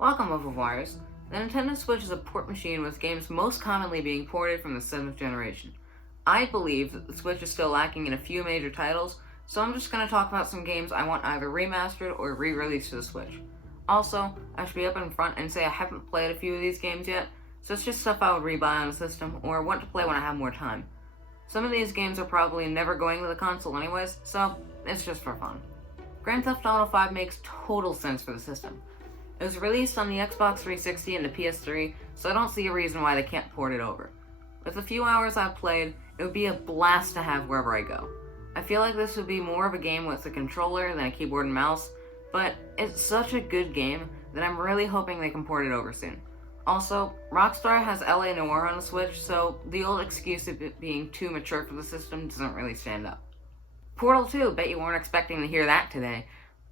Welcome, Overwires. The Nintendo Switch is a port machine with games most commonly being ported from the 7th generation. I believe that the Switch is still lacking in a few major titles, so I'm just going to talk about some games I want either remastered or re-released to the Switch. Also, I should be up in front and say I haven't played a few of these games yet, so it's just stuff I would rebuy on the system or want to play when I have more time. Some of these games are probably never going to the console anyways, so it's just for fun. Grand Theft Auto 5 makes total sense for the system. It was released on the Xbox 360 and the PS3, so I don't see a reason why they can't port it over. With the few hours I've played, it would be a blast to have wherever I go. I feel like this would be more of a game with a controller than a keyboard and mouse, but it's such a good game that I'm really hoping they can port it over soon. Also, Rockstar has LA Noire on the Switch, so the old excuse of it being too mature for the system doesn't really stand up. Portal 2, bet you weren't expecting to hear that today.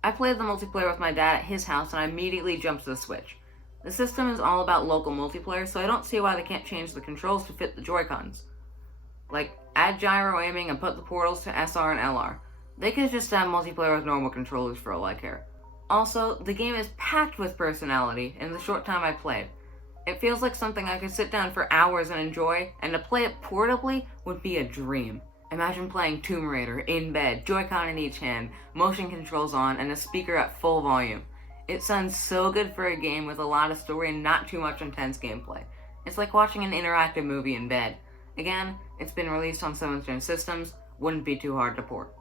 I played the multiplayer with my dad at his house and I immediately jumped to the Switch. The system is all about local multiplayer, so I don't see why they can't change the controls to fit the Joy-Cons. Like, add gyro aiming and put the portals to SR and LR. They could just have multiplayer with normal controllers for all I care. Also, the game is packed with personality in the short time I played. It feels like something I could sit down for hours and enjoy, and to play it portably would be a dream. Imagine playing Tomb Raider in bed, Joy-Con in each hand, motion controls on, and a speaker at full volume. It sounds so good for a game with a lot of story and not too much intense gameplay. It's like watching an interactive movie in bed. Again, it's been released on 7th gen systems, wouldn't be too hard to port.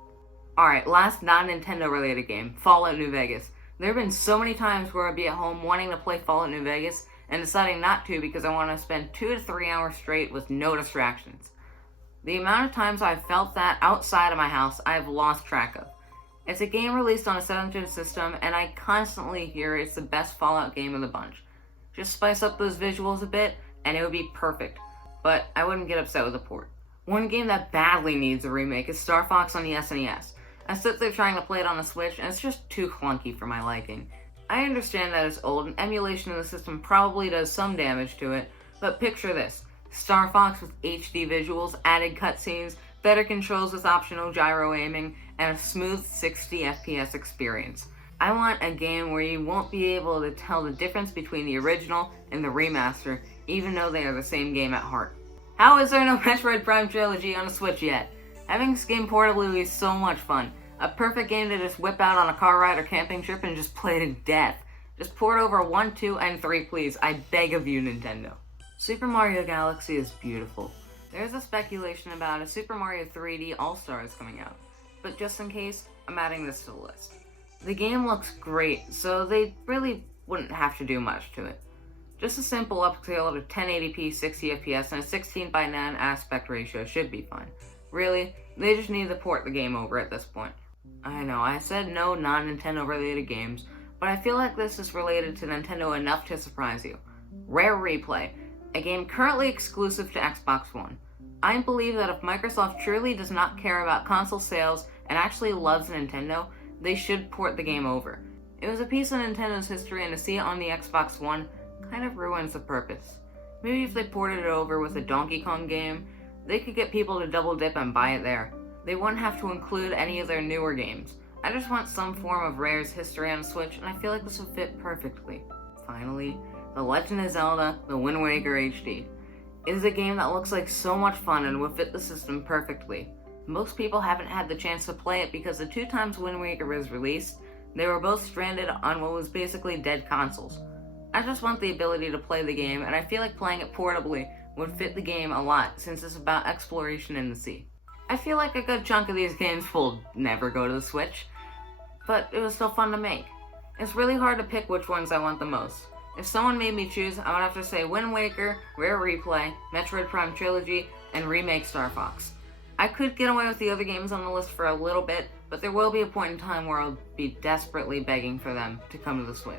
Alright, last non-Nintendo related game, Fallout New Vegas. There have been so many times where I'd be at home wanting to play Fallout New Vegas and deciding not to because I want to spend 2 to 3 hours straight with no distractions. The amount of times I've felt that outside of my house, I have lost track of. It's a game released on a 7th gen system, and I constantly hear it's the best Fallout game of the bunch. Just spice up those visuals a bit, and it would be perfect. But I wouldn't get upset with a port. One game that badly needs a remake is Star Fox on the SNES. I sit there trying to play it on the Switch, and it's just too clunky for my liking. I understand that it's old, and emulation of the system probably does some damage to it, but picture this. Star Fox with HD visuals, added cutscenes, better controls with optional gyro aiming, and a smooth 60 FPS experience. I want a game where you won't be able to tell the difference between the original and the remaster, even though they are the same game at heart. How is there no Metroid Prime Trilogy on the Switch yet? Having this game portably would be so much fun. A perfect game to just whip out on a car ride or camping trip and just play to death. Just port over 1, 2, and 3 please, I beg of you, Nintendo. Super Mario Galaxy is beautiful. There's a speculation about a Super Mario 3D All-Stars coming out, but just in case, I'm adding this to the list. The game looks great, so they really wouldn't have to do much to it. Just a simple upscale to 1080p 60 FPS and a 16:9 aspect ratio should be fine. Really, they just need to port the game over at this point. I know, I said no non-Nintendo related games, but I feel like this is related to Nintendo enough to surprise you. Rare Replay, a game currently exclusive to Xbox One. I believe that if Microsoft truly does not care about console sales and actually loves Nintendo, they should port the game over. It was a piece of Nintendo's history, and to see it on the Xbox One kind of ruins the purpose. Maybe if they ported it over with a Donkey Kong game, they could get people to double dip and buy it there. They wouldn't have to include any of their newer games. I just want some form of Rare's history on Switch, and I feel like this would fit perfectly. Finally, The Legend of Zelda, The Wind Waker HD. It is a game that looks like so much fun and would fit the system perfectly. Most people haven't had the chance to play it because the 2 times Wind Waker was released, they were both stranded on what was basically dead consoles. I just want the ability to play the game, and I feel like playing it portably would fit the game a lot since it's about exploration in the sea. I feel like a good chunk of these games will never go to the Switch, but it was still fun to make. It's really hard to pick which ones I want the most. If someone made me choose, I would have to say Wind Waker, Rare Replay, Metroid Prime Trilogy, and Remake Star Fox. I could get away with the other games on the list for a little bit, but there will be a point in time where I'll be desperately begging for them to come to the Switch.